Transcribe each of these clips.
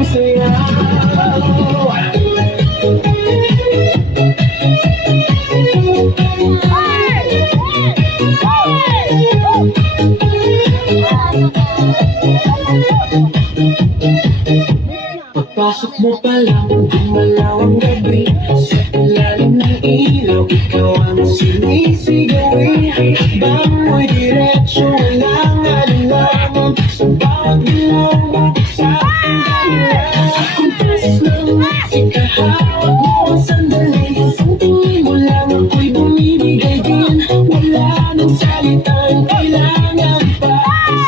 ng sayaw. Pagpasok mo pa lang, gumalaw ang gabi. Sa ilalim ng ilaw, ikaw ang sinisigawin. Bang mo'y diretsyo, walang alinlangan. Sa bawat ilaw, bakit sa aking dahilan? Kung pasis ng musika, hawak mo ang sandali. Ang tingin mo lang ako'y bumibigay din. Wala nang salitang kailangan pa.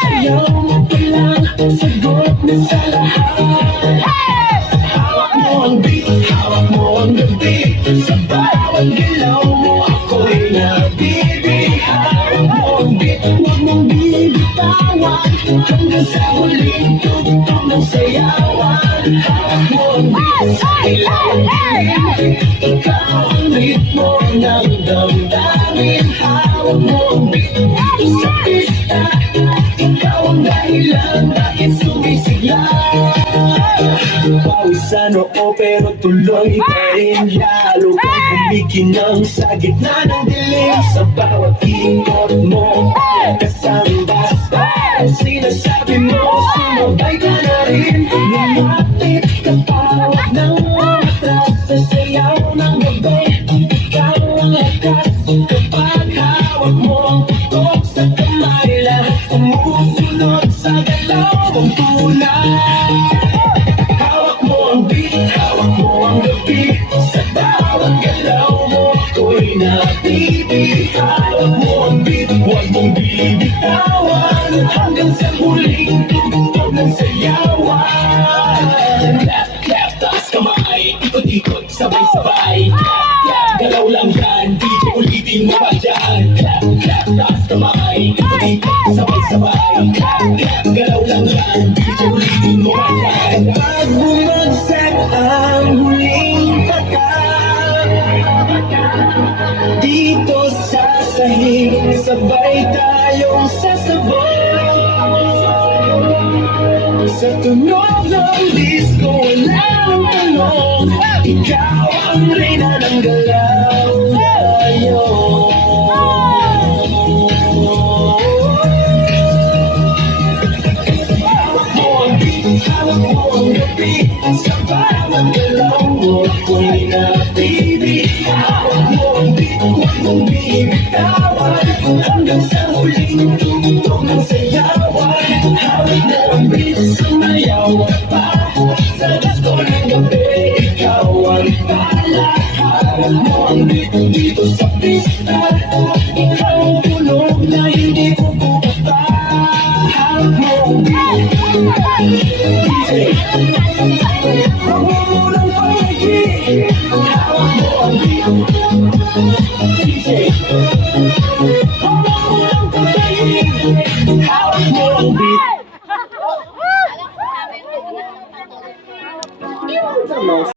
Sayaw mo pa lang, sagot na sa lahat. Hawak mo ang beat, hawak mo ang gabi. Sa bawat galaw mo ako'y nabibig. Hawak mo ang beat, huwag mong bibitawan. Hanggang sa huling tugtog ng sayawan. Hawak mo ang beat, sa ilaw ang bibig. Ikaw ang ritmo ng damdamin. Hawak mo ang beat, dito sa pista. Ikaw ang dahilan, bakit sumisigla. Pawisan oo pero tuloy pa rin. Lalo kang kumikinang sa gitna ng dilim. Sa bawat ikot mo kasama. Sinasabi mo sumabay ka na rin. Lumapit ka pa, huwag nang umatras. Sa sayaw ng gabi, ikaw ang lakas. Kapag hawak mo ang putok sa kamay, lahat sumusunod sa galaw ng tulay. Hawak mo ang beat, hawak mo ang gabi. Sa bawat galaw mo ako'y nabibig. Hawak mo ang beat, huwag mong bibitawan. Hanggang sa huling tugtog ng sayawan. Clap, clap, taas kamay. Ikot-ikot, sabay-sabay. Clap, clap, galaw lang yan. DJ ulitin mo pa dyan. Clap, clap, taas kamay. Ikot-ikot, sabay-sabay. Clap, clap, galaw lang yan. DJ ulitin mo pa dyan. Pag bumagsak ang huling patak, dito sa sahig, sabay tayong sasabay. Sa tunog ng disco, walang tanong. Ikaw ang reyna ng galaw tayo. Hawak mo ang beat, hawak mo ang gabi. Sa bawat galaw mo ako'y nabibig. Hawak mo ang beat, huwag mong bibitawan. Hanggang sa huling tugtog ng sayawan. Hawak mo ang beat, sumayaw ka pa. Sa disco ng gabi, ikaw ang tala. Hawak mo ang beat, dito sa pista. Ikaw ang tunog na hindi ko bubasta. Hawak mo ang beat, DJ, huwag mo munang pahigi. Hawak mo ang beat.